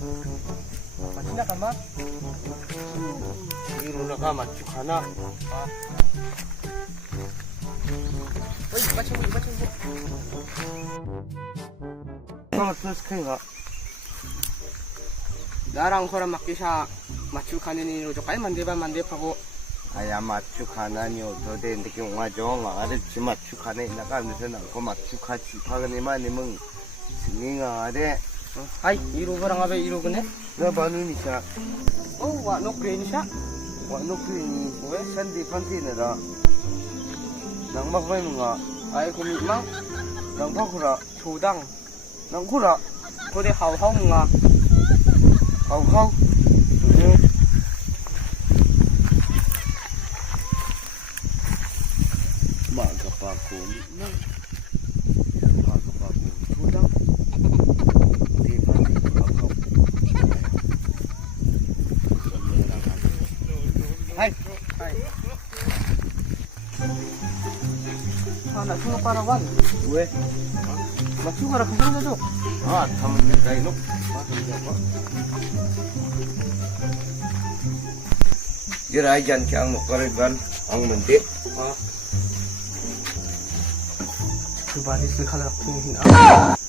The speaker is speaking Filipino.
Macam nak mah? Iru nak macam kana. Oi, baca. Kau terus kena. 나랑 거랑 맡기샤 맞추카는 이로 좀 깔만 대하고 Ayah macam kana ni oto deh nanti ngajong ada cuma macam kana nak kan misalnya kau macam kaci pakai ni mana ni mung sini ada. 하이 이로 거랑 아베 이로 그네 Na baru ni sah. 와 노크레니샤 Wak nuk ni we sandi panti na da. Nang makwai mga 아이 고미망 nang pakura 조당 nang kura 고대 하우하우가 hau. Mak kapaku na. Mak kapaku tudang. Di panti hau. 하이 아나 sunok para wan We. 맞추가라 그 정도죠 Ah, taman ni kay no. Jirai jan ki ang nukariban ang mendit. 그 바리스 칼라 같은